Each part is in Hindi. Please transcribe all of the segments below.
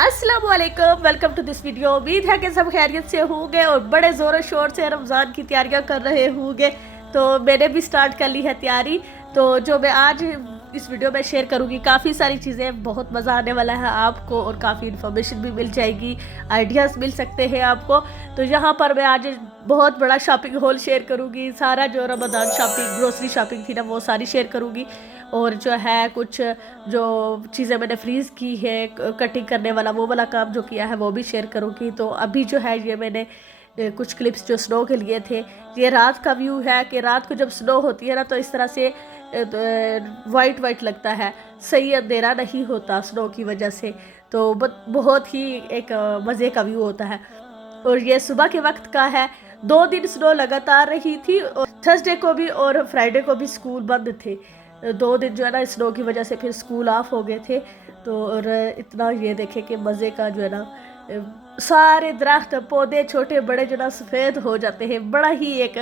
अस्सलाम वालेकुम, वेलकम टू दिस वीडियो। उम्मीद है कि सब खैरियत से होंगे और बड़े ज़ोर शोर से रमज़ान की तैयारियां कर रहे होंगे। तो मैंने भी स्टार्ट कर ली है तैयारी। तो जो मैं आज इस वीडियो में शेयर करूंगी, काफ़ी सारी चीज़ें, बहुत मज़ा आने वाला है आपको और काफ़ी इन्फॉर्मेशन भी मिल जाएगी, आइडियाज़ मिल सकते हैं आपको। तो यहाँ पर मैं आज बहुत बड़ा शॉपिंग हॉल शेयर करूँगी। सारा जो रमज़ान शॉपिंग, ग्रोसरी शॉपिंग थी ना, वो सारी शेयर करूँगी। और जो है कुछ जो चीज़ें मैंने फ्रीज़ की है, कटिंग करने वाला वो वाला काम जो किया है वो भी शेयर करूँगी। तो अभी जो है ये मैंने कुछ क्लिप्स जो स्नो के लिए थे, ये रात का व्यू है कि रात को जब स्नो होती है ना तो इस तरह से वाइट वाइट लगता है, सही अंधेरा नहीं होता स्नो की वजह से। तो बहुत ही एक मज़े का व्यू होता है। और ये सुबह के वक्त का है। 2 दिन स्नो लगातार रही थी और थर्सडे को भी और फ्राइडे को भी स्कूल बंद थे। 2 दिन जो है ना स्नो की वजह से फिर स्कूल ऑफ हो गए थे। तो और इतना ये देखे कि मज़े का जो है ना सारे दरख्त पौधे छोटे बड़े जो ना सफ़ेद हो जाते हैं। बड़ा ही एक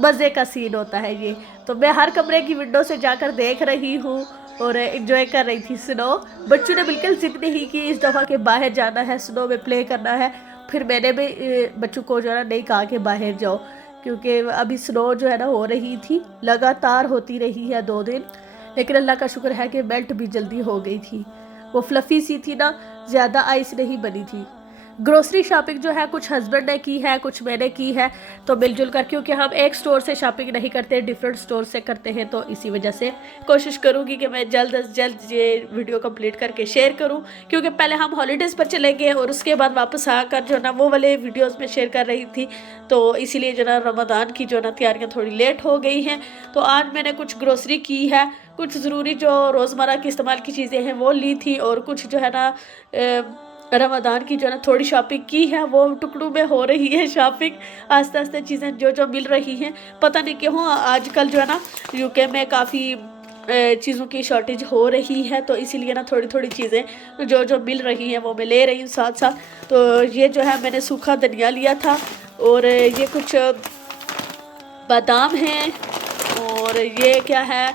मज़े का सीन होता है ये। तो मैं हर कमरे की विंडो से जाकर देख रही हूँ और एंजॉय कर रही थी स्नो। बच्चों ने बिल्कुल जिद नहीं की इस दफ़ा के बाहर जाना है, स्नो में प्ले करना है। फिर मैंने भी बच्चों को जो है ना नहीं कहा कि बाहर जाओ, क्योंकि अभी स्नो जो है ना हो रही थी, लगातार होती रही है 2 दिन। लेकिन अल्लाह का शुक्र है कि मेल्ट भी जल्दी हो गई थी। वो फ्लफ़ी सी थी ना, ज़्यादा आइस नहीं बनी थी। ग्रोसरी शॉपिंग जो है कुछ हस्बैंड ने की है, कुछ मैंने की है। तो मिलजुल कर, क्योंकि हम एक स्टोर से शॉपिंग नहीं करते, डिफरेंट स्टोर से करते हैं। तो इसी वजह से कोशिश करूँगी कि मैं जल्द अज जल्द ये वीडियो कंप्लीट करके शेयर करूँ, क्योंकि पहले हम हॉलीडेज़ पर चलेंगे और उसके बाद वापस आकर जो ना वो वाले वीडियोज़ में शेयर कर रही थी। तो इसीलिए जो ना रमज़ान की जो ना तैयारियाँ थोड़ी लेट हो गई हैं। तो आज मैंने कुछ ग्रोसरी की है, कुछ ज़रूरी जो रोज़मर्रा की इस्तेमाल की चीज़ें हैं वो ली थी, और कुछ जो है ना रमज़ान की जो है ना थोड़ी शॉपिंग की है। वो टुकड़ों में हो रही है शॉपिंग, आस्ते आस्ते चीज़ें जो जो मिल रही हैं। पता नहीं क्यों आजकल जो है ना यूके में काफ़ी चीज़ों की शॉर्टेज हो रही है। तो इसीलिए ना थोड़ी थोड़ी चीज़ें जो जो मिल रही हैं वो मैं ले रही हूँ साथ साथ। तो ये जो है मैंने सूखा धनिया लिया था, और ये कुछ बादाम हैं, और ये क्या है,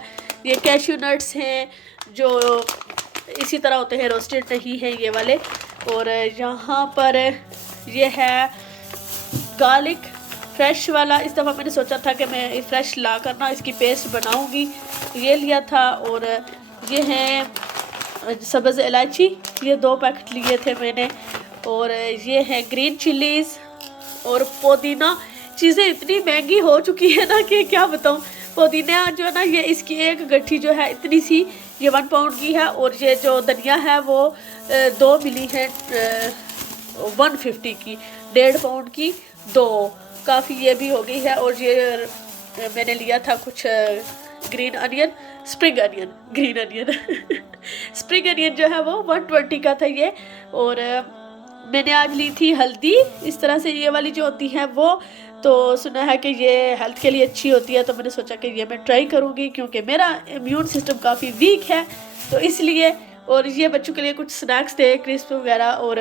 ये कैश्यू नट्स हैं जो इसी तरह होते हैं, रोस्टेड नहीं है ये वाले। और यहाँ पर ये है गार्लिक फ्रेश वाला। इस दफ़ा मैंने सोचा था कि मैं फ्रेश ला कर ना इसकी पेस्ट बनाऊंगी, ये लिया था। और ये हैं सब्ज़ इलायची, ये 2 पैकेट लिए थे मैंने। और ये है ग्रीन चिलीज़ और पुदीना। चीज़ें इतनी महंगी हो चुकी है ना कि क्या बताऊँ। पुदीना जो है ना, ये इसकी एक गट्ठी जो है इतनी सी, ये 1 पाउंड की है। और ये जो धनिया है वो 2 मिली है 150 की, 1.5 पाउंड की 2, काफ़ी ये भी हो गई है। और ये मैंने लिया था कुछ green onion, spring onion, green onion spring onion जो है वो 120 का था ये। और मैंने आज ली थी हल्दी, इस तरह से ये वाली जो होती है वो। तो सुना है कि ये हेल्थ के लिए अच्छी होती है, तो मैंने सोचा कि ये मैं ट्राई करूँगी, क्योंकि मेरा इम्यून सिस्टम काफ़ी वीक है तो इसलिए। और ये बच्चों के लिए कुछ स्नैक्स थे, क्रिस्प वगैरह। और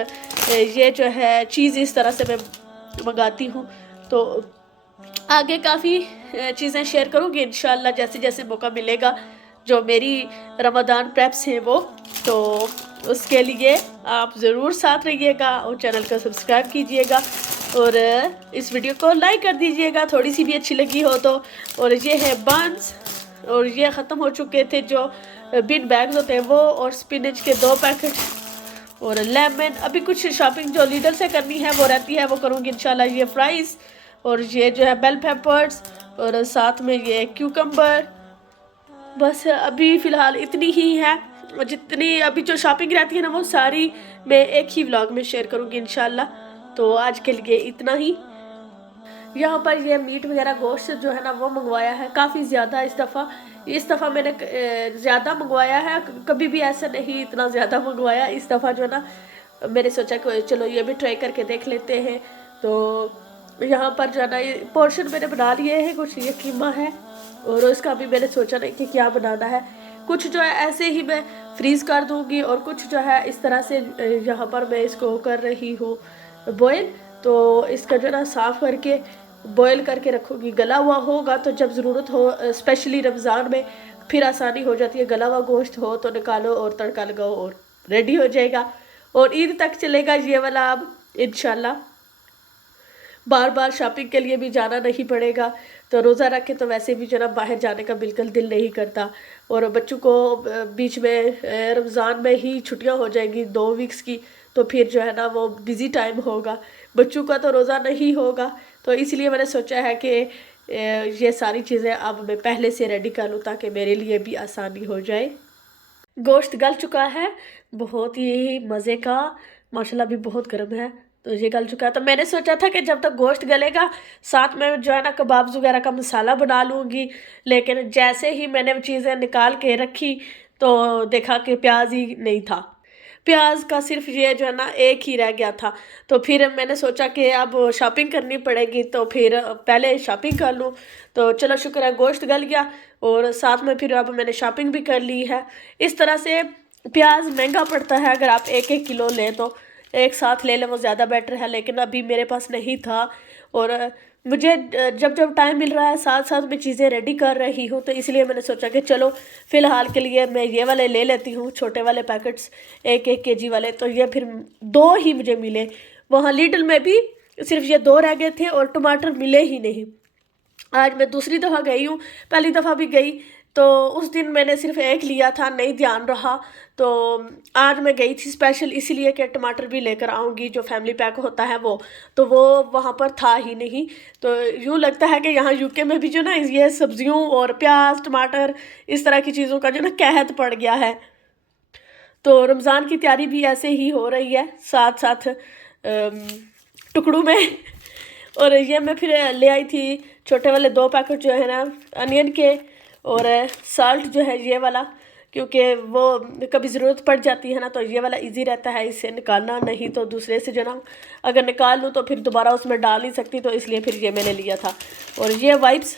ये जो है चीज़ इस तरह से मैं मंगाती हूँ। तो आगे काफ़ी चीज़ें शेयर करूँगी इंशाल्लाह, जैसे जैसे मौका मिलेगा, जो मेरी रमज़ान प्रेप्स हैं वो। तो उसके लिए आप ज़रूर साथ रहिएगा और चैनल को सब्सक्राइब कीजिएगा, और इस वीडियो को लाइक कर दीजिएगा थोड़ी सी भी अच्छी लगी हो तो। और ये है बंस, और ये ख़त्म हो चुके थे जो बिन बैग्स होते हैं वो, और स्पिनच के 2 पैकेट, और लेमन। अभी कुछ शॉपिंग जो लीडर से करनी है वो रहती है, वो करूँगी इंशाल्लाह। ये फ्राइज़, और ये जो है बेल पेपर्स, और साथ में ये क्यूकम्बर। बस अभी फ़िलहाल इतनी ही है। और जितनी अभी जो शॉपिंग रहती है ना वो सारी मैं एक ही व्लॉग में शेयर करूँगी इंशाल्लाह। तो आज के लिए इतना ही। यहाँ पर ये मीट वगैरह गोश्त जो है ना वो मंगवाया है काफ़ी ज़्यादा इस दफ़ा मैंने ज़्यादा मंगवाया है। कभी भी ऐसा नहीं इतना ज़्यादा मंगवाया। इस दफ़ा जो है ना मैंने सोचा कि चलो ये भी ट्राई करके देख लेते हैं। तो यहाँ पर जो है ना ये पोर्शन मैंने बना लिए हैं। कुछ ये कीमा है, और उसका भी मैंने सोचा नहीं कि क्या बनाना है। कुछ जो है ऐसे ही मैं फ्रीज़ कर दूँगी, और कुछ जो है इस तरह से यहाँ पर मैं इसको कर रही हूँ बॉयल। तो इसका जो है ना साफ़ करके बॉयल करके रखूँगी। गला हुआ होगा तो जब ज़रूरत हो, स्पेशली रमज़ान में, फिर आसानी हो जाती है। गला हुआ गोश्त हो तो निकालो और तड़का लगाओ और रेडी हो जाएगा। और ईद तक चलेगा ये वाला अब इंशाल्लाह। बार बार शॉपिंग के लिए भी जाना नहीं पड़ेगा। तो रोज़ा रख के तो वैसे भी जो ना बाहर जाने का बिल्कुल दिल नहीं करता। और बच्चों को बीच में रमज़ान में ही छुट्टियां हो जाएंगी 2 वीक्स की, तो फिर जो है ना वो बिज़ी टाइम होगा, बच्चों का तो रोज़ा नहीं होगा। तो इसलिए मैंने सोचा है कि ये सारी चीज़ें अब मैं पहले से रेडी कर लूँ ताकि मेरे लिए भी आसानी हो जाए। गोश्त गल चुका है, बहुत ही मज़े का, माशाल्लाह भी बहुत गर्म है, तो ये गल चुका है। तो मैंने सोचा था कि जब तक गोश्त गलेगा साथ में जो है ना कबाब्स वगैरह का मसाला बना लूँगी, लेकिन जैसे ही मैंने वो चीज़ें निकाल के रखी तो देखा कि प्याज ही नहीं था। प्याज का सिर्फ ये जो है ना एक ही रह गया था। तो फिर मैंने सोचा कि अब शॉपिंग करनी पड़ेगी, तो फिर पहले शॉपिंग कर लूँ। तो चलो शुक्र है गोश्त गल गया और साथ में फिर अब मैंने शॉपिंग भी कर ली है। इस तरह से प्याज महंगा पड़ता है, अगर आप 1-1 किलो लें तो एक साथ ले लें वो ज़्यादा बेटर है, लेकिन अभी मेरे पास नहीं था। और मुझे जब जब टाइम मिल रहा है साथ साथ मैं चीज़ें रेडी कर रही हूँ, तो इसलिए मैंने सोचा कि चलो फ़िलहाल के लिए मैं ये वाले ले लेती हूँ, छोटे वाले पैकेट्स 1-1 केजी वाले। तो ये फिर 2 ही मुझे मिले, वहाँ लिडल में भी सिर्फ ये 2 रह गए थे और टमाटर मिले ही नहीं। आज मैं दूसरी दफ़ा गई हूँ, पहली दफ़ा भी गई तो उस दिन मैंने सिर्फ 1 लिया था, नहीं ध्यान रहा। तो आज मैं गई थी स्पेशल इसलिए कि टमाटर भी लेकर आऊँगी, जो फैमिली पैक होता है वो, तो वो वहाँ पर था ही नहीं। तो यूँ लगता है कि यहाँ यूके में भी जो ना ये सब्जियों और प्याज टमाटर इस तरह की चीज़ों का जो ना कहत पड़ गया है। तो रमज़ान की तैयारी भी ऐसे ही हो रही है साथ साथ टुकड़ों में। और ये मैं फिर ले आई थी छोटे वाले 2 पैकेट जो है ना अनियन के, और साल्ट जो है ये वाला, क्योंकि वो कभी ज़रूरत पड़ जाती है ना, तो ये वाला इजी रहता है इसे निकालना, नहीं तो दूसरे से जो ना अगर निकाल लूँ तो फिर दोबारा उसमें डाल नहीं सकती, तो इसलिए फिर ये मैंने लिया था। और ये वाइप्स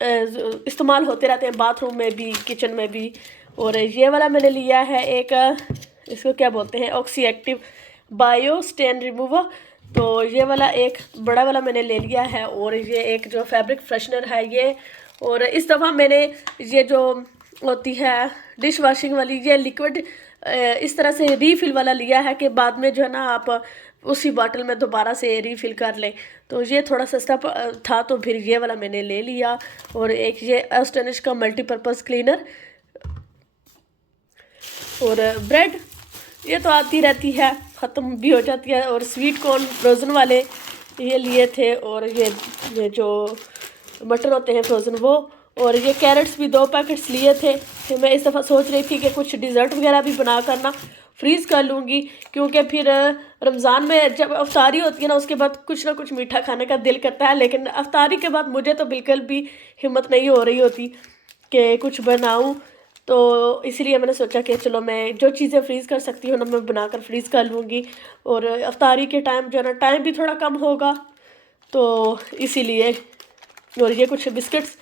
इस्तेमाल होते रहते हैं बाथरूम में भी किचन में भी। और ये वाला मैंने लिया है एक, इसको क्या बोलते हैं, oxy active bio stain remover. तो ये वाला एक बड़ा वाला मैंने ले लिया है। और ये एक जो फैब्रिक फ्रेशनर है ये, और इस दफ़ा मैंने ये जो होती है डिश वॉशिंग वाली ये लिक्विड इस तरह से रीफ़िल वाला लिया है कि बाद में जो है ना आप उसी बॉटल में दोबारा से रीफ़िल कर लें। तो ये थोड़ा सस्ता था तो फिर ये वाला मैंने ले लिया। और एक ये एस्टनिश का मल्टीपर्पज़ क्लीनर। और ब्रेड ये तो आती रहती है, ख़त्म भी हो जाती है। और स्वीट कॉर्न फ्रोज़न वाले ये लिए थे, और ये जो मटर होते हैं फ्रोज़न वो। और ये कैरेट्स भी 2 पैकेट्स लिए थे। तो मैं इस दफ़ा सोच रही थी कि कुछ डिज़र्ट वगैरह भी बना कर ना फ्रीज़ कर लूँगी, क्योंकि फिर रमज़ान में जब अफ्तारी होती है ना उसके बाद कुछ ना कुछ मीठा खाने का दिल करता है, लेकिन अफ्तारी के बाद मुझे तो बिल्कुल भी हिम्मत नहीं हो रही होती कि कुछ बनाऊँ। तो इसलिए मैंने सोचा कि चलो मैं जो चीज़ें फ्रीज़ कर सकती हूँ ना मैं बनाकर फ्रीज़ कर लूँगी। और अफ्तारी के टाइम जो है ना टाइम भी थोड़ा कम होगा, तो इसीलिए। और ये कुछ बिस्किट्स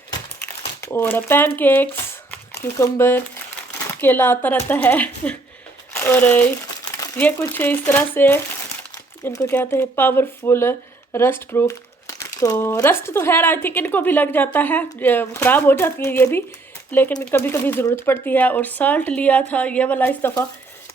और पैनकेक्स, क्यूकम्बर, केला आता रहता है। और ये कुछ इस तरह से इनको कहते हैं पावरफुल रस्ट प्रूफ। तो रस्ट तो खैर आई थिंक इनको भी लग जाता है, ख़राब हो जाती है ये भी, लेकिन कभी कभी ज़रूरत पड़ती है। और साल्ट लिया था ये वाला, इस दफ़ा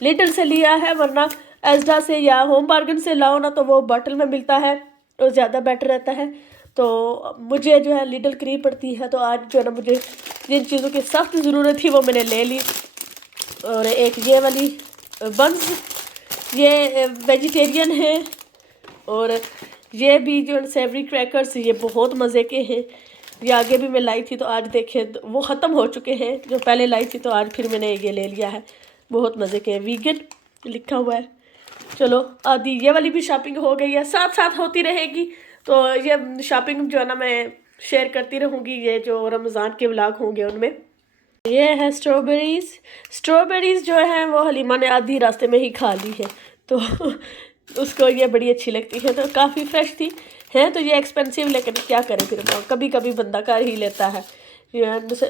लिटल से लिया है, वरना एस्डा से या होम बार्गन से लाओ ना तो वो बॉटल में मिलता है तो ज़्यादा बेटर रहता है। तो मुझे जो है लिटल करीब पड़ती है, तो आज जो है ना मुझे जिन चीज़ों की सख्त ज़रूरत थी वो मैंने ले ली। और एक ये वाली बंस, ये वेजिटेरियन है। और ये भी जो सेवरी क्रैकर्स ये बहुत मज़े के हैं, ये आगे भी मैं लाई थी तो आज देखे वो ख़त्म हो चुके हैं, जो पहले लाई थी तो आज फिर मैंने ये ले लिया है, बहुत मज़े के हैं, वीगन लिखा हुआ है। चलो आदि ये वाली भी शॉपिंग हो गई है, साथ साथ होती रहेगी। तो ये शॉपिंग जो है ना मैं शेयर करती रहूँगी, ये जो रमज़ान के व्लॉग होंगे उनमें। ये है स्ट्रॉबेरीज़ जो है वो हलीमा ने आधी रास्ते में ही खा ली है, तो उसको ये बड़ी अच्छी लगती है, तो काफ़ी फ्रेश थी। हैं तो ये एक्सपेंसिव, लेकिन क्या करें फिर कभी कभी बंदा कर ही लेता है।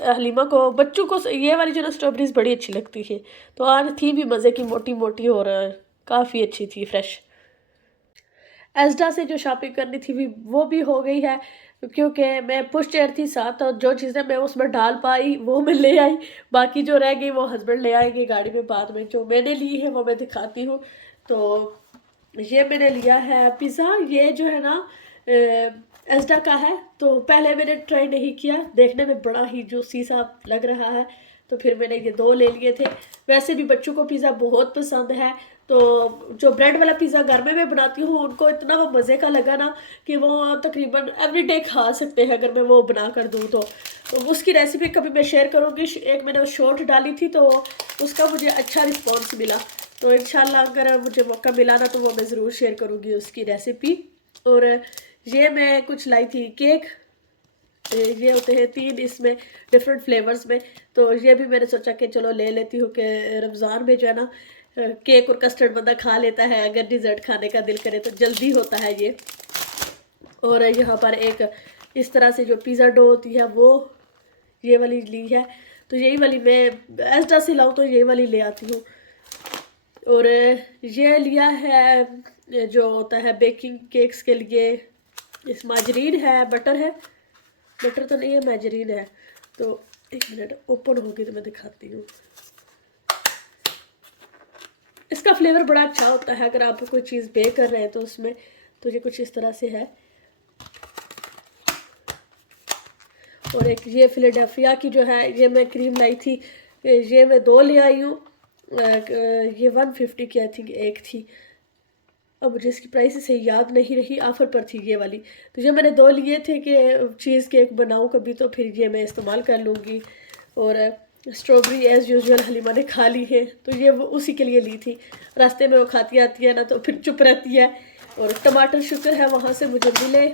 हलीमा को बच्चों को ये वाली जो ना स्ट्रॉबेरीज़ बड़ी अच्छी लगती है, तो आज थी भी मज़े की, मोटी मोटी और काफ़ी अच्छी थी, फ्रेश। एस्डा से जो शॉपिंग करनी थी वो भी हो गई है। क्योंकि मैं पुश चेयर थी साथ और जो चीज़ें मैं उसमें डाल पाई वो मैं ले आई, बाकी जो रह गई वो हस्बैंड ले आएंगे गाड़ी में बाद में। जो मैंने ली है वो मैं दिखाती हूँ। तो ये मैंने लिया है पिज़्ज़ा, ये जो है ना एस्डा का है। तो पहले मैंने ट्राई नहीं किया, देखने में बड़ा ही जूसी सा लग रहा है, तो फिर मैंने ये 2 ले लिए थे। वैसे भी बच्चों को पिज़्ज़ा बहुत पसंद है, तो जो ब्रेड वाला पिज़्ज़ा घर में मैं बनाती हूँ उनको इतना वो मज़े का लगा ना कि वो तकरीबन एवरीडे खा सकते हैं अगर मैं वो बना कर दूँ तो उसकी रेसिपी कभी मैं शेयर करूँगी। एक मैंने शॉर्ट डाली थी तो उसका मुझे अच्छा रिस्पॉन्स मिला, तो इंशाल्लाह अगर मुझे मौका मिला ना तो वो मैं ज़रूर शेयर करूँगी उसकी रेसिपी। और ये मैं कुछ लाई थी केक, ये होते हैं 3 इसमें डिफरेंट फ्लेवर्स में, तो ये भी मैंने सोचा कि चलो ले लेती हूँ कि रमज़ान में जो है ना केक और कस्टर्ड बंदा खा लेता है, अगर डिज़र्ट खाने का दिल करे तो जल्दी होता है ये। और यहाँ पर एक इस तरह से जो पिज़्ज़ा डो होती है वो ये वाली ली है, तो यही वाली मैं एस्डा से लाऊँ तो यही वाली ले आती हूँ। और ये लिया है जो होता है बेकिंग केक्स के लिए, इस माजरीन है, बटर है, बटर तो नहीं है मैजरीन है। तो एक मिनट ओपन होगी तो मैं दिखाती हूँ। इसका फ्लेवर बड़ा अच्छा होता है अगर आप कोई चीज़ बेक कर रहे हैं तो उसमें, तो ये कुछ इस तरह से है। और एक ये फिलाडेल्फिया की जो है ये मैं क्रीम लाई थी, ये मैं 2 ले आई हूँ। ये 150 की आई थिंक एक थी, अब मुझे इसकी प्राइस से याद नहीं रही, ऑफ़र पर थी ये वाली। तो ये मैंने 2 लिए थे कि चीज़ केक बनाऊँ कभी तो फिर ये मैं इस्तेमाल कर लूँगी। और स्ट्रॉबेरी एज़ यूजुअल हलीमा ने खा ली है, तो ये वो उसी के लिए ली थी। रास्ते में वो खाती आती है ना तो फिर चुप रहती है। और टमाटर शुक्र है वहाँ से मुझे मिले,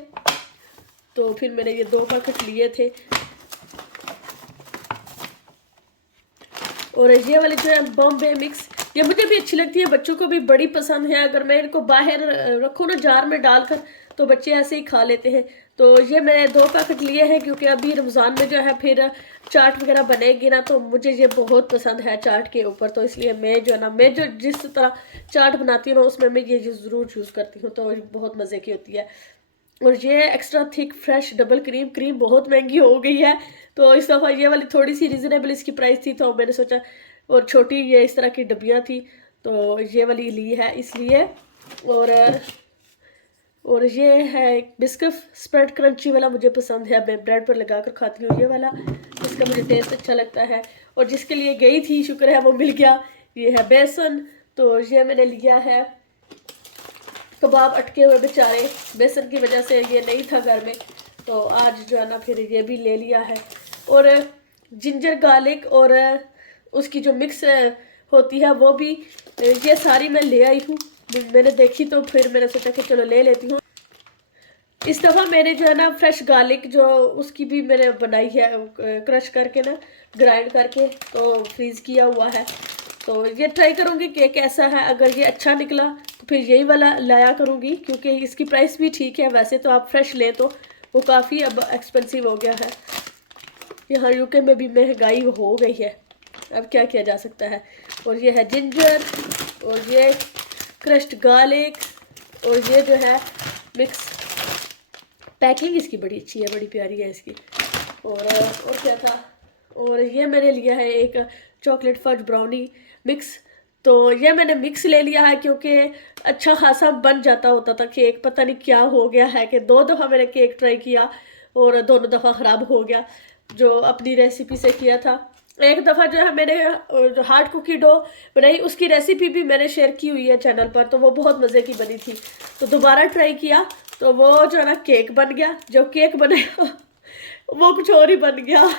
तो फिर मैंने ये 2 पैकेट लिए थे। और ये वाली जो है बॉम्बे मिक्स, ये मुझे भी अच्छी लगती है, बच्चों को भी बड़ी पसंद है। अगर मैं इनको बाहर रखूँ ना जार में डालकर तो बच्चे ऐसे ही खा लेते हैं। तो ये मैंने 2 पैकेट लिए हैं क्योंकि अभी रमज़ान में जो है फिर चाट वगैरह बनेगी ना, तो मुझे ये बहुत पसंद है चाट के ऊपर, तो इसलिए मैं जो है ना मैं जो जिस तरह चाट बनाती हूँ ना उसमें मैं ये ज़रूर यूज़ करती हूँ, तो बहुत मज़े की होती है। और ये extra thick fresh double cream, cream बहुत महंगी हो गई है, तो इस दफ़ा ये वाली थोड़ी सी रिजनेबल इसकी प्राइस थी, तो मैंने सोचा, और छोटी ये इस तरह की डब्बियाँ थी तो ये वाली ली है इसलिए। और ये है बिस्किट स्प्रेड क्रंची वाला, मुझे पसंद है, मैं ब्रेड पर लगा कर खाती हूँ ये वाला, इसका मुझे टेस्ट अच्छा लगता है। और जिसके लिए गई थी शुक्र है वो मिल गया, ये है बेसन, तो ये मैंने लिया है। कबाब अटके हुए बेचारे, बेसन की वजह से ये नहीं था घर में, तो आज जो है ना फिर ये भी ले लिया है। और जिंजर गार्लिक और उसकी जो मिक्स होती है वो भी, ये सारी मैं ले आई हूँ, मैंने देखी तो फिर मैंने सोचा कि चलो ले लेती हूँ। इस दफ़ा मैंने जो है ना फ्रेश गार्लिक जो उसकी भी मैंने बनाई है क्रश करके ना, ग्राइंड करके, तो फ्रीज़ किया हुआ है। तो ये ट्राई करूँगी कि कैसा है, अगर ये अच्छा निकला तो फिर यही वाला लाया करूँगी, क्योंकि इसकी प्राइस भी ठीक है। वैसे तो आप फ्रेश लें तो वो काफ़ी अब एक्सपेंसिव हो गया है, यहाँ यूके में भी महंगाई हो गई है, अब क्या किया जा सकता है। और ये है जिंजर, और ये क्रश्ड गार्लिक, और ये जो है मिक्स, पैकिंग इसकी बड़ी अच्छी है, बड़ी प्यारी है इसकी। और क्या था, और ये मैंने लिया है एक चॉकलेट फज ब्राउनी मिक्स, तो ये मैंने मिक्स ले लिया है क्योंकि अच्छा खासा बन जाता होता था केक, पता नहीं क्या हो गया है कि 2 दफ़ा मैंने केक ट्राई किया और दोनों दफ़ा ख़राब हो गया, जो अपनी रेसिपी से किया था। एक दफ़ा जो है मैंने हार्ड कुकी डो बनाई, उसकी रेसिपी भी मैंने शेयर की हुई है चैनल पर, तो वो बहुत मज़े की बनी थी। तो दोबारा ट्राई किया तो वो जो है ना केक बन गया, जो केक बनाया वो कुछ और ही बन गया।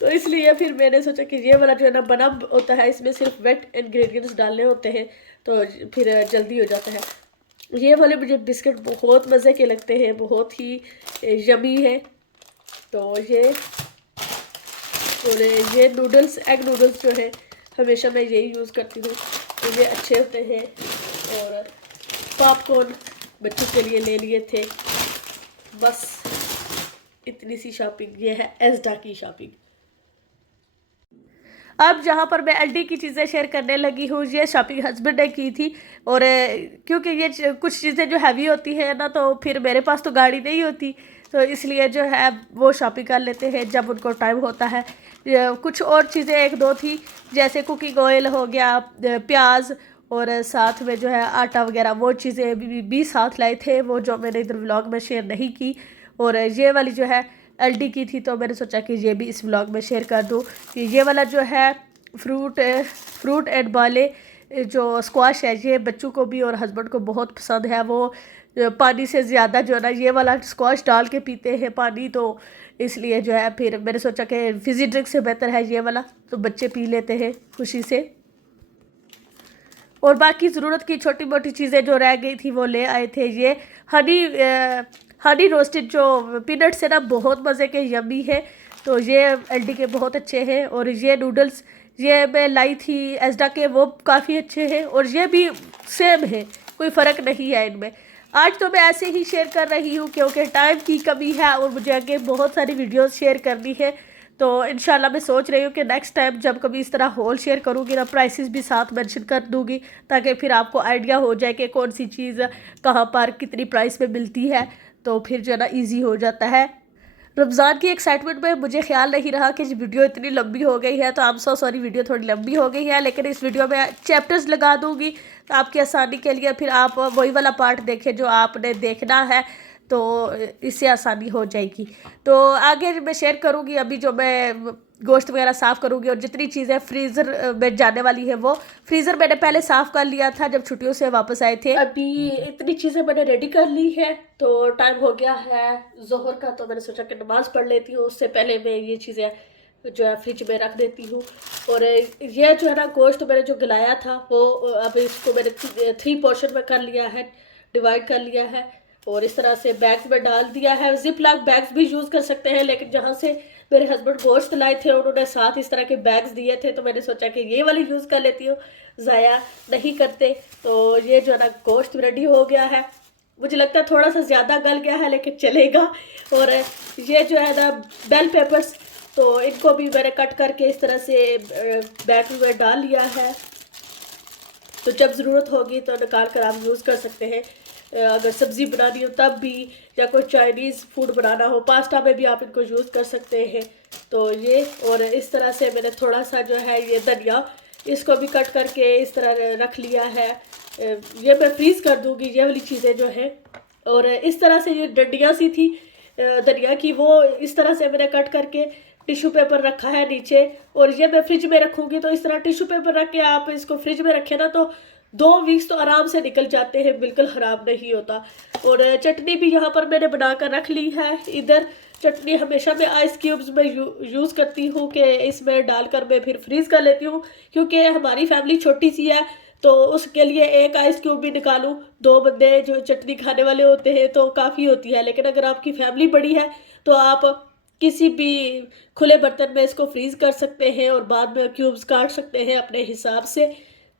तो इसलिए फिर मैंने सोचा कि ये वाला जो है ना बना होता है, इसमें सिर्फ वेट इंग्रेडिएंट्स डालने होते हैं, तो फिर जल्दी हो जाता है। ये वाले मुझे बिस्किट बहुत मज़े के लगते हैं, बहुत ही यमी है। तो ये, और ये नूडल्स, एग नूडल्स जो है हमेशा मैं यही यूज़ करती हूँ, तो ये अच्छे होते हैं। और पॉपकॉर्न बच्चों के लिए ले लिए थे, बस इतनी सी शॉपिंग, ये है एस्डा की शॉपिंग। अब जहाँ पर मैं एलडी की चीज़ें शेयर करने लगी हूँ, ये शॉपिंग हस्बैंड ने की थी। और क्योंकि ये कुछ चीज़ें जो हैवी होती है ना, तो फिर मेरे पास तो गाड़ी नहीं होती, तो इसलिए जो है वो शॉपिंग कर लेते हैं जब उनको टाइम होता है। कुछ और चीज़ें एक दो थी, जैसे कुकिंग ऑयल हो गया, प्याज और साथ में जो है आटा वगैरह, वो चीज़ें भी साथ लाए थे, वो जो मैंने इधर व्लॉग में शेयर नहीं की। और ये वाली जो है एलडी की थी, तो मैंने सोचा कि ये भी इस व्लॉग में शेयर कर दूँ कि ये वाला जो है फ्रूट एंड बाले जो स्क्वाश है, ये बच्चों को भी और हस्बैंड को बहुत पसंद है। वो पानी से ज़्यादा जो है ना ये वाला स्क्वाश डाल के पीते हैं पानी, तो इसलिए जो है फिर मैंने सोचा कि फिज़ी ड्रिंक से बेहतर है ये वाला, तो बच्चे पी लेते हैं खुशी से। और बाकी ज़रूरत की छोटी मोटी चीज़ें जो रह गई थी वो ले आए थे। ये हनी रोस्टेड जो पीनट्स है ना, बहुत मज़े के यम्मी है, तो ये एलडी के बहुत अच्छे हैं। और ये नूडल्स ये मैं लाई थी एजडा के, वो काफ़ी अच्छे हैं, और ये भी सेम है, कोई फ़र्क नहीं है इनमें। आज तो मैं ऐसे ही शेयर कर रही हूँ क्योंकि टाइम की कमी है और मुझे आगे बहुत सारी वीडियोस शेयर करनी है। तो इंशाल्लाह मैं सोच रही हूँ कि नेक्स्ट टाइम जब कभी इस तरह होल शेयर करूँगी ना, प्राइसेस भी साथ मेंशन कर दूँगी, ताकि फिर आपको आइडिया हो जाए कि कौन सी चीज़ कहाँ पर कितनी प्राइस में मिलती है, तो फिर जो है ना ईजी हो जाता है। रमज़ान की एक्साइटमेंट में मुझे ख्याल नहीं रहा कि वीडियो इतनी लंबी हो गई है, तो I am so sorry, video थोड़ी लंबी हो गई है, लेकिन इस वीडियो में चैप्टर्स लगा दूँगी तो आपकी आसानी के लिए फिर आप वही वाला पार्ट देखें जो आपने देखना है, तो इससे आसानी हो जाएगी। तो आगे मैं शेयर करूँगी अभी जो मैं गोश्त वगैरह साफ़ करूँगी, और जितनी चीज़ें फ्रीज़र में जाने वाली है वो फ्रीज़र मैंने पहले साफ़ कर लिया था जब छुट्टियों से वापस आए थे। अभी इतनी चीज़ें मैंने रेडी कर ली है, तो टाइम हो गया है ज़ोहर का, तो मैंने सोचा कि नमाज़ पढ़ लेती हूँ, उससे पहले मैं ये चीज़ें जो है फ्रिज में रख देती हूँ। और ये जो है ना गोश्त मैंने जो गलाया था वो अब इसको मैंने 3 पोर्शन में कर लिया है, डिवाइड कर लिया है, और इस तरह से बैग्स में डाल दिया है। जिप लॉक बैग्स भी यूज़ कर सकते हैं, लेकिन जहाँ से मेरे हस्बैंड गोश्त लाए थे उन्होंने साथ इस तरह के बैग्स दिए थे, तो मैंने सोचा कि ये वाली यूज़ कर लेती हूँ, ज़ाया नहीं करते। तो ये जो है ना गोश्त रेडी हो गया है, मुझे लगता है थोड़ा सा ज़्यादा गल गया है लेकिन चलेगा। और ये जो है ना बेल पेपर्स, तो इनको भी मैंने कट करके इस तरह से बैग में डाल लिया है, तो जब ज़रूरत होगी तो निकाल कर आप यूज़ कर सकते हैं। अगर सब्ज़ी बनानी हो तब भी, या कोई चाइनीज़ फूड बनाना हो, पास्ता में भी आप इनको यूज़ कर सकते हैं। तो ये, और इस तरह से मैंने थोड़ा सा जो है ये धनिया, इसको भी कट करके इस तरह रख लिया है। ये मैं फ्रीज़ कर दूँगी ये वाली चीज़ें जो है। और इस तरह से ये डंडियाँ सी थी धनिया की, वो इस तरह से मैंने कट करके टिश्यू पेपर रखा है नीचे, और ये मैं फ्रिज में रखूँगी। तो इस तरह टिश्यू पेपर रख के आप इसको फ्रिज में रखें ना, तो 2 वीक्स तो आराम से निकल जाते हैं, बिल्कुल ख़राब नहीं होता। और चटनी भी यहाँ पर मैंने बना कर रख ली है। इधर चटनी हमेशा मैं आइस क्यूब्स में यूज़ करती हूँ कि इसमें डालकर मैं फिर फ्रीज़ कर लेती हूँ, क्योंकि हमारी फैमिली छोटी सी है, तो उसके लिए एक आइस क्यूब भी निकालूँ, 2 बंदे जो चटनी खाने वाले होते हैं तो काफ़ी होती है। लेकिन अगर आपकी फैमिली बड़ी है तो आप किसी भी खुले बर्तन में इसको फ्रीज़ कर सकते हैं और बाद में क्यूब्स काट सकते हैं अपने हिसाब से।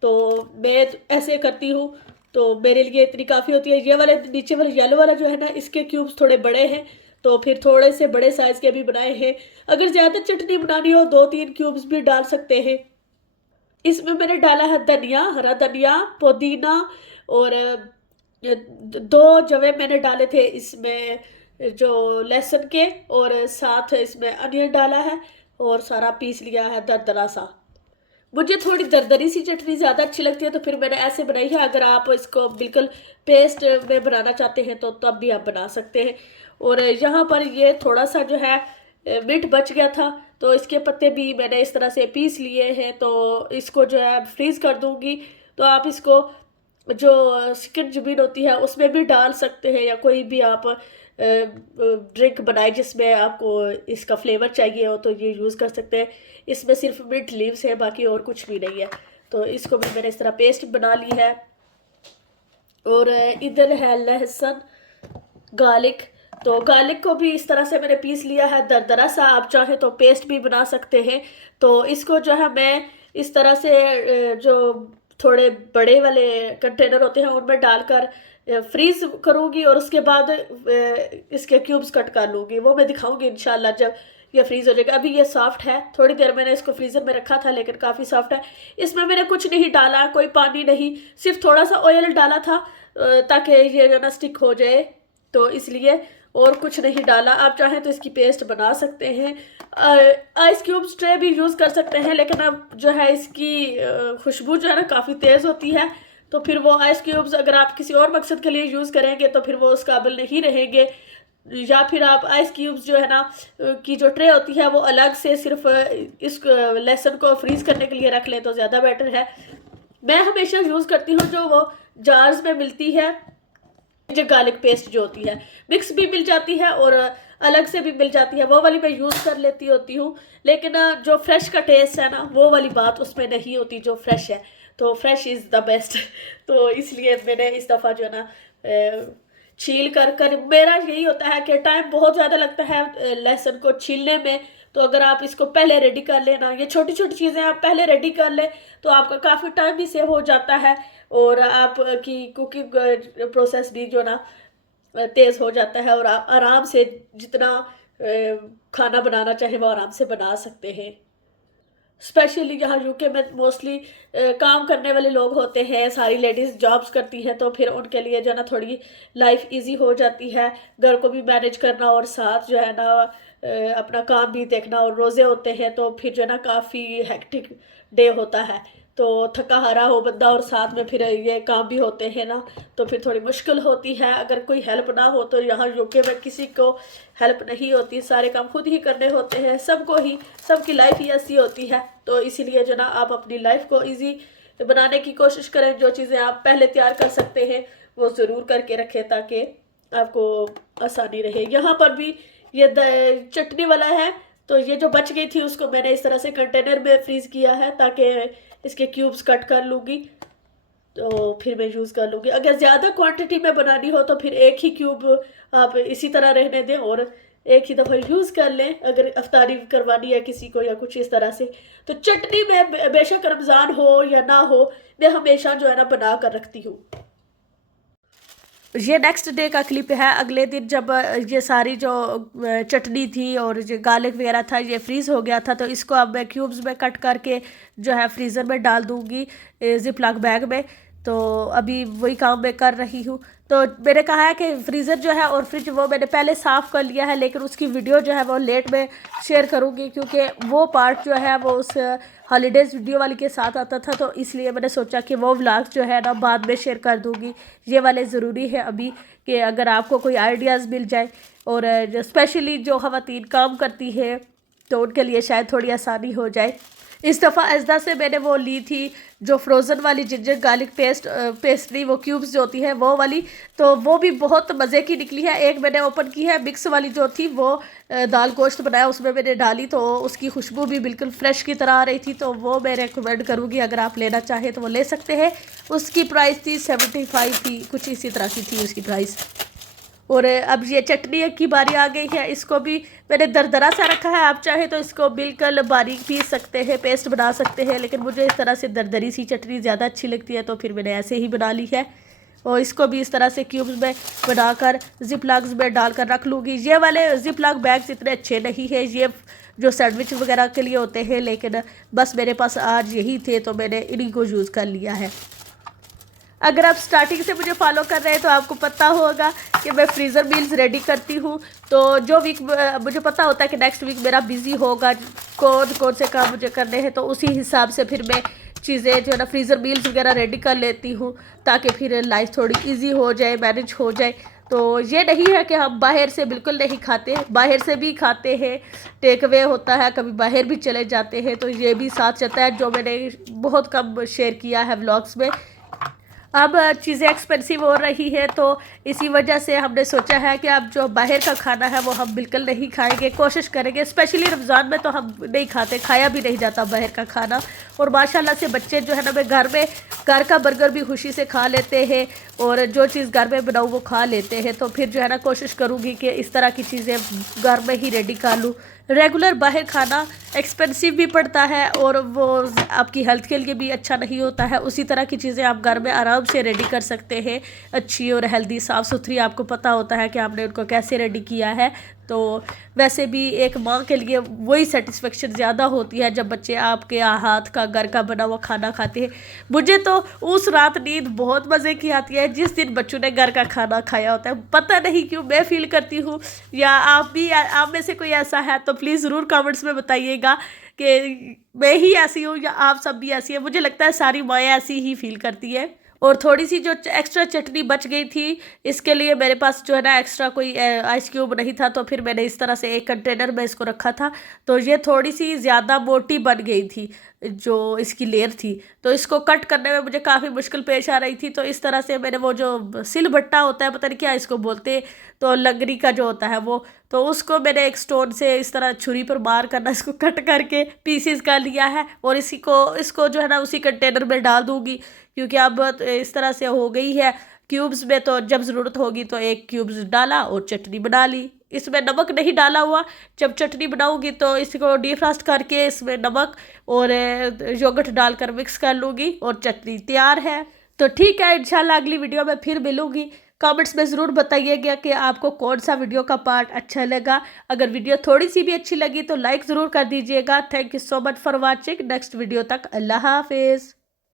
तो मैं ऐसे करती हूँ, तो मेरे लिए इतनी काफ़ी होती है। ये वाले नीचे वाले येलो वाला जो है ना, इसके क्यूब्स थोड़े बड़े हैं, तो फिर थोड़े से बड़े साइज़ के भी बनाए हैं। अगर ज़्यादा चटनी बनानी हो 2-3 क्यूब्स भी डाल सकते हैं। इसमें मैंने डाला है धनिया, हरा धनिया, पुदीना, और 2 जवे मैंने डाले थे इसमें जो लहसुन के, और साथ इसमें अनियन डाला है, और सारा पीस लिया है दरदरा सा। मुझे थोड़ी दरदरी सी चटनी ज़्यादा अच्छी लगती है, तो फिर मैंने ऐसे बनाई है। अगर आप इसको बिल्कुल पेस्ट में बनाना चाहते हैं तो तब भी आप बना सकते हैं। और यहाँ पर ये थोड़ा सा जो है मिंट बच गया था, तो इसके पत्ते भी मैंने इस तरह से पीस लिए हैं, तो इसको जो है फ्रीज़ कर दूँगी। तो आप इसको जो चिकन जमीन होती है उसमें भी डाल सकते हैं, या कोई भी आप ड्रिंक बनाए जिसमें आपको इसका फ्लेवर चाहिए हो तो ये यूज़ कर सकते हैं। इसमें सिर्फ मिंट लीव्स है, बाकी और कुछ भी नहीं है। तो इसको भी मैंने इस तरह पेस्ट बना ली है। और इधर है लहसुन, गार्लिक, तो गार्लिक को भी इस तरह से मैंने पीस लिया है दरदरा सा। आप चाहें तो पेस्ट भी बना सकते हैं। तो इसको जो है मैं इस तरह से जो थोड़े बड़े वाले कंटेनर होते हैं उनमें डालकर फ्रीज़ करूँगी, और उसके बाद इसके क्यूब्स कट कर लूँगी। वो मैं दिखाऊँगी इंशाल्लाह जब ये फ्रीज़ हो जाएगा। अभी ये सॉफ्ट है, थोड़ी देर मैंने इसको फ्रीज़र में रखा था लेकिन काफ़ी सॉफ्ट है। इसमें मैंने कुछ नहीं डाला, कोई पानी नहीं, सिर्फ थोड़ा सा ऑयल डाला था ताकि ये ना स्टिक हो जाए, तो इसलिए। और कुछ नहीं डाला। आप चाहें तो इसकी पेस्ट बना सकते हैं। आइस क्यूब्स ट्रे भी यूज़ कर सकते हैं, लेकिन अब जो है इसकी खुशबू जो है ना काफ़ी तेज़ होती है, तो फिर वो आइस क्यूब्स अगर आप किसी और मकसद के लिए यूज़ करेंगे तो फिर वो उस काबिल नहीं रहेंगे। या फिर आप आइस क्यूब्स जो है ना की जो ट्रे होती है वो अलग से सिर्फ इस लेसन को फ्रीज़ करने के लिए रख लें तो ज़्यादा बेटर है। मैं हमेशा यूज़ करती हूँ जो वो जार्स में मिलती है, जो गार्लिक पेस्ट जो होती है, मिक्स भी मिल जाती है और अलग से भी मिल जाती है, वो वाली मैं यूज़ कर लेती होती हूँ। लेकिन जो फ्रेश का टेस्ट है ना वो वाली बात उसमें नहीं होती जो फ्रेश है, तो फ्रेश इज़ द बेस्ट। तो इसलिए मैंने इस दफ़ा जो है ना छील कर मेरा यही होता है कि टाइम बहुत ज़्यादा लगता है लहसुन को छीलने में, तो अगर आप इसको पहले रेडी कर लेना, ये छोटी छोटी चीज़ें आप पहले रेडी कर लें तो आपका काफ़ी टाइम भी सेव हो जाता है और आपकी कुकिंग प्रोसेस भी जो ना तेज़ हो जाता है और आप आराम से जितना खाना बनाना चाहे वो आराम से बना सकते हैं। स्पेशली यहाँ यूके में मोस्टली काम करने वाले लोग होते हैं, सारी लेडीज़ जॉब्स करती हैं, तो फिर उनके लिए जो है ना थोड़ी लाइफ इजी हो जाती है, घर को भी मैनेज करना और साथ जो है ना अपना काम भी देखना, और रोज़े होते हैं तो फिर जो है ना काफ़ी हेक्टिक डे होता है, तो थका हारा हो बंदा और साथ में फिर ये काम भी होते हैं ना, तो फिर थोड़ी मुश्किल होती है। अगर कोई हेल्प ना हो तो यहाँ यूके में किसी को हेल्प नहीं होती, सारे काम खुद ही करने होते हैं, सबको ही, सबकी लाइफ ही ऐसी होती है। तो इसीलिए जो ना आप अपनी लाइफ को इजी बनाने की कोशिश करें, जो चीज़ें आप पहले तैयार कर सकते हैं वो ज़रूर करके रखें ताकि आपको आसानी रहे। यहाँ पर भी ये चटनी वाला है, तो ये जो बच गई थी उसको मैंने इस तरह से कंटेनर में फ्रीज़ किया है ताकि इसके क्यूब्स कट कर लूँगी तो फिर मैं यूज़ कर लूँगी। अगर ज़्यादा क्वांटिटी में बनानी हो तो फिर एक ही क्यूब आप इसी तरह रहने दें और एक ही दफ़ा यूज़ कर लें अगर अफ्तारी करवानी है किसी को या कुछ इस तरह से। तो चटनी में बेशक रमज़ान हो या ना हो, मैं हमेशा जो है ना बना कर रखती हूँ। ये नेक्स्ट डे का क्लिप है। अगले दिन जब ये सारी जो चटनी थी और जो गार्लिक वगैरह था ये फ्रीज़ हो गया था, तो इसको अब मैं क्यूब्स में कट करके जो है फ्रीज़र में डाल दूँगी जिप लॉक बैग में। तो अभी वही काम मैं कर रही हूँ। तो मैंने कहा है कि फ्रीज़र जो है और फ्रिज वो मैंने पहले साफ़ कर लिया है, लेकिन उसकी वीडियो जो है वो लेट में शेयर करूँगी क्योंकि वो पार्ट जो है वो उस हॉलीडेज़ वीडियो वाली के साथ आता था, तो इसलिए मैंने सोचा कि वो व्लॉग जो है ना बाद में शेयर कर दूँगी। ये वाले ज़रूरी है अभी कि अगर आपको कोई आइडियाज़ मिल जाए, और स्पेशली जो ख़वातीन काम करती है तो उनके लिए शायद थोड़ी आसानी हो जाए। इस दफ़ा अजदा से मैंने वो ली थी जो फ्रोज़न वाली जिंजर गार्लिक पेस्ट्री, वो क्यूब्स जो होती है वो वाली, तो वो भी बहुत मज़े की निकली है। एक मैंने ओपन की है, मिक्स वाली जो थी वो दाल गोश्त बनाया उसमें मैंने डाली, तो उसकी खुशबू भी बिल्कुल फ्रेश की तरह आ रही थी, तो वो मैं रेकमेंड करूँगी। अगर आप लेना चाहें तो वो ले सकते हैं। उसकी प्राइस थी 75 थी, कुछ इसी तरह की थी उसकी प्राइस। और अब ये चटनी की बारी आ गई है, इसको भी मैंने दरदरा सा रखा है। आप चाहे तो इसको बिल्कुल बारीक पीस सकते हैं, पेस्ट बना सकते हैं, लेकिन मुझे इस तरह से दरदरी सी चटनी ज़्यादा अच्छी लगती है तो फिर मैंने ऐसे ही बना ली है। और इसको भी इस तरह से क्यूब्स में बनाकर जिप लॉक्स में डालकर रख लूँगी। ये वाले जिप लॉक बैग्स इतने अच्छे नहीं है, ये जो सैंडविच वगैरह के लिए होते हैं, लेकिन बस मेरे पास आज यही थे तो मैंने इन्हीं को यूज़ कर लिया है। अगर आप स्टार्टिंग से मुझे फॉलो कर रहे हैं तो आपको पता होगा कि मैं फ्रीज़र मील्स रेडी करती हूँ। तो जो वीक मुझे पता होता है कि नेक्स्ट वीक मेरा बिज़ी होगा, कौन कौन से काम मुझे करने हैं, तो उसी हिसाब से फिर मैं चीज़ें जो है ना फ्रीज़र मील्स वगैरह रेडी कर लेती हूँ ताकि फिर लाइफ थोड़ी ईजी हो जाए, मैनेज हो जाए। तो ये नहीं है कि हम बाहर से बिल्कुल नहीं खाते, बाहर से भी खाते हैं, टेक अवे होता है, कभी बाहर भी चले जाते हैं, तो ये भी साथ चलता है जो मैंने बहुत कम शेयर किया है व्लॉग्स में। अब चीज़ें एक्सपेंसिव हो रही है तो इसी वजह से हमने सोचा है कि अब जो बाहर का खाना है वो हम बिल्कुल नहीं खाएंगे, कोशिश करेंगे। स्पेशली रमज़ान में तो हम नहीं खाते, खाया भी नहीं जाता बाहर का खाना। और माशाल्लाह से बच्चे जो है ना, मैं घर का बर्गर भी खुशी से खा लेते हैं और जो चीज़ घर में बनाऊँ वो खा लेते हैं। तो फिर जो है ना कोशिश करूँगी कि इस तरह की चीज़ें घर में ही रेडी कर लूँ। रेगुलर बाहर खाना एक्सपेंसिव भी पड़ता है और वो आपकी हेल्थ के लिए भी अच्छा नहीं होता है। उसी तरह की चीज़ें आप घर में आराम से रेडी कर सकते हैं, अच्छी और हेल्दी, साफ़ सुथरी। आपको पता होता है कि आपने उनको कैसे रेडी किया है, तो वैसे भी एक माँ के लिए वही सेटिस्फेक्शन ज़्यादा होती है जब बच्चे आपके हाथ का घर का बना हुआ खाना खाते हैं। मुझे तो उस रात नींद बहुत मज़े की आती है जिस दिन बच्चों ने घर का खाना खाया होता है। पता नहीं क्यों मैं फील करती हूँ, या आप में से कोई ऐसा है तो प्लीज़ ज़रूर कमेंट्स में बताइएगा कि मैं ही ऐसी हूँ या आप सब भी ऐसी है। मुझे लगता है सारी माएँ ऐसी ही फील करती है। और थोड़ी सी जो एक्स्ट्रा चटनी बच गई थी, इसके लिए मेरे पास जो है ना एक्स्ट्रा कोई आइस क्यूब नहीं था, तो फिर मैंने इस तरह से एक कंटेनर में इसको रखा था। तो ये थोड़ी सी ज़्यादा मोटी बन गई थी जो इसकी लेयर थी, तो इसको कट करने में मुझे काफ़ी मुश्किल पेश आ रही थी। तो इस तरह से मैंने वो जो सिलबट्टा होता है, पता नहीं क्या इसको बोलते, तो लंगड़ी का जो होता है वो, तो उसको मैंने एक स्टोन से इस तरह छुरी पर मार करना इसको कट करके पीसीस कर लिया है। और इसको जो है ना उसी कंटेनर में डाल दूँगी, क्योंकि अब इस तरह से हो गई है क्यूब्स में, तो जब ज़रूरत होगी तो एक क्यूब्स डाला और चटनी बना ली। इसमें नमक नहीं डाला हुआ, जब चटनी बनाऊंगी तो इसको डीफ्रास्ट करके इसमें नमक और योगर्ट डालकर मिक्स कर लूँगी और चटनी तैयार है। तो ठीक है, इंशाल्लाह अगली वीडियो में फिर मिलूँगी। कमेंट्स में ज़रूर बताइएगा कि आपको कौन सा वीडियो का पार्ट अच्छा लगा। अगर वीडियो थोड़ी सी भी अच्छी लगी तो लाइक ज़रूर कर दीजिएगा। Thank you so much for watching. Next video तक अल्लाह हाफिज़।